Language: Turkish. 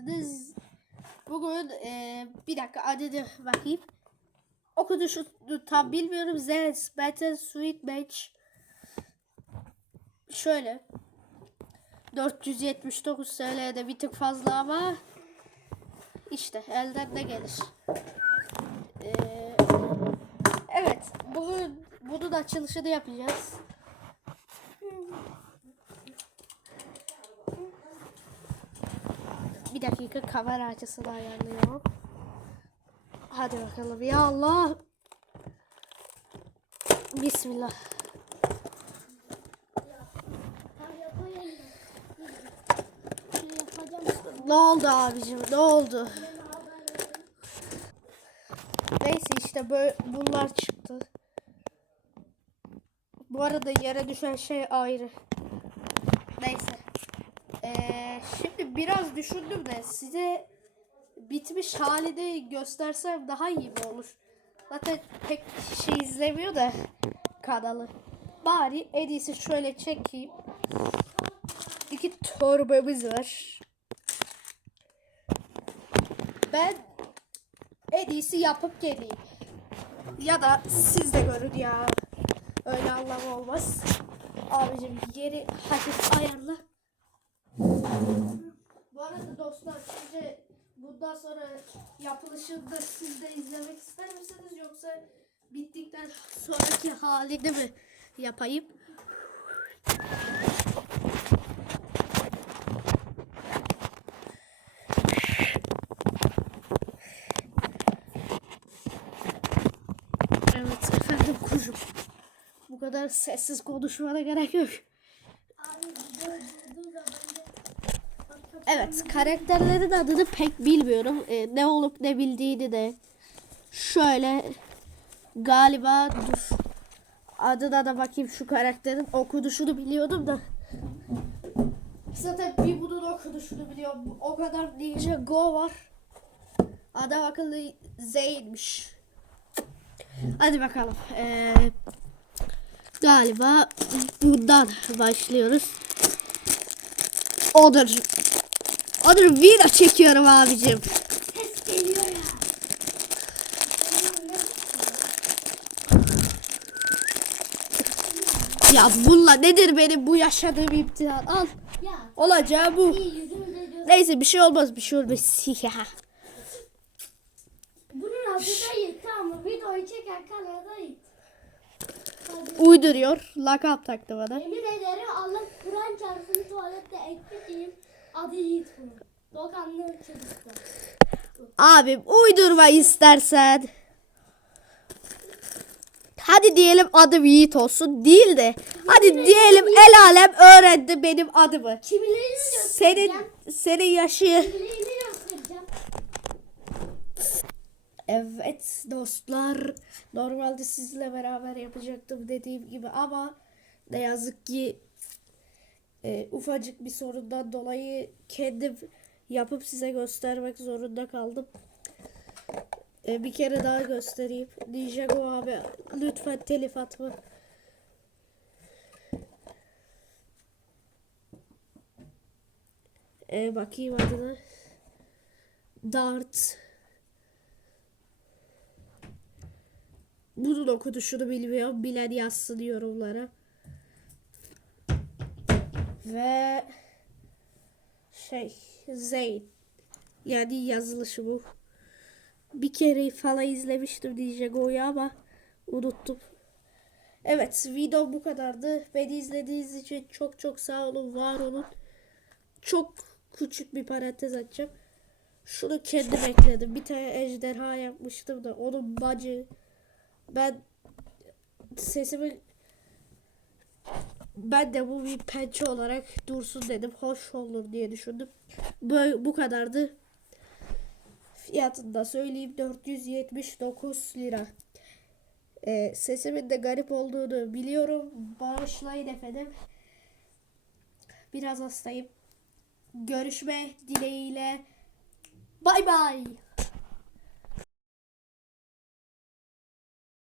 geldiniz. Bugün e, bir dakika adını bakayım. Okuduşu tam bilmiyorum. Zen's Better Sweet Match. Şöyle. 479 TL'de bir tık fazla ama işte elden ne gelir. E, evet. Bugün bunun açılışını yapacağız. Bir dakika kamera açısını ayarlıyorum. Hadi bakalım ya Allah. Bismillah. Ne oldu abicim? Ne oldu? Neyse işte böyle bunlar çıktı. Bu arada yere düşen şey ayrı. Neyse. Ee, şimdi biraz düşündüm de size bitmiş halini göstersem daha iyi mi olur? Zaten pek kişi izlemiyor da kanalı. Bari en iyisi şöyle çekeyim. İki torbamız var. Ben en iyisi yapıp geleyim. Ya da siz de görün ya. Öyle anlam olmaz. Abicim yeri hafif ayarla. Bu arada dostlar sizce bundan sonra yapılışını da siz de izlemek ister misiniz yoksa bittikten sonraki halini mi yapayım? Evet efendim kuzum. Bu kadar sessiz konuşmana gerek yok. Evet karakterlerin adını pek bilmiyorum. Ee, ne olup ne bildiğini de. Şöyle galiba dur. Adına da bakayım şu karakterin okuduşunu biliyordum da. Zaten bir bunun okuduşunu biliyorum. O kadar Ninja Go var. Adam akıllı Z'ymiş. Hadi bakalım. Ee, galiba bundan başlıyoruz. Odur. Odur video çekiyorum abicim. Ya. Bununla nedir benim bu yaşadığım imtihan? Al. Ya Olacağı bu. iyi. Neyse bir şey olmaz bir şey olmaz. Ya. Bunun adı da Yiğit tamam? Videoyu Yiğit. Hadi. Uyduruyor. Lakap taktı bana. Yemin ederim Allah Kur'an çarpsın tuvalette ekmek adı Yiğit bunun. Dokanlı çocuklar. Abim uydurma istersen. Hadi diyelim adım Yiğit olsun. Değil de. Hadi diyelim el alem öğrendi benim adımı. Kimilerini Senin göstereceğim. senin yaşı. Kimilerini göstereceğim. Evet dostlar. Normalde sizle beraber yapacaktım dediğim gibi ama ne yazık ki e, ufacık bir sorundan dolayı kendim yapıp size göstermek zorunda kaldım. E, bir kere daha göstereyim. Ninjago abi lütfen telif atma. E, bakayım adına. Dart. Bunun okuduşunu bilmiyorum. Bilen yazsın yorumlara. Ve şey Zeyn. Yani yazılışı bu. Bir kere falan izlemiştim Ninjago'yu ama unuttum. Evet video bu kadardı. Beni izlediğiniz için çok çok sağ olun, var olun. Çok küçük bir parantez açacağım. Şunu kendim ekledim. Bir tane ejderha yapmıştım da onun bacı ben sesimi ben de bu bir pençe olarak dursun dedim. Hoş olur diye düşündüm. Böyle, bu kadardı. Fiyatını da söyleyeyim 479 lira. Ee, sesimin de garip olduğunu biliyorum. Bağışlayın efendim. Biraz hastayım. Görüşme dileğiyle. Bay bay.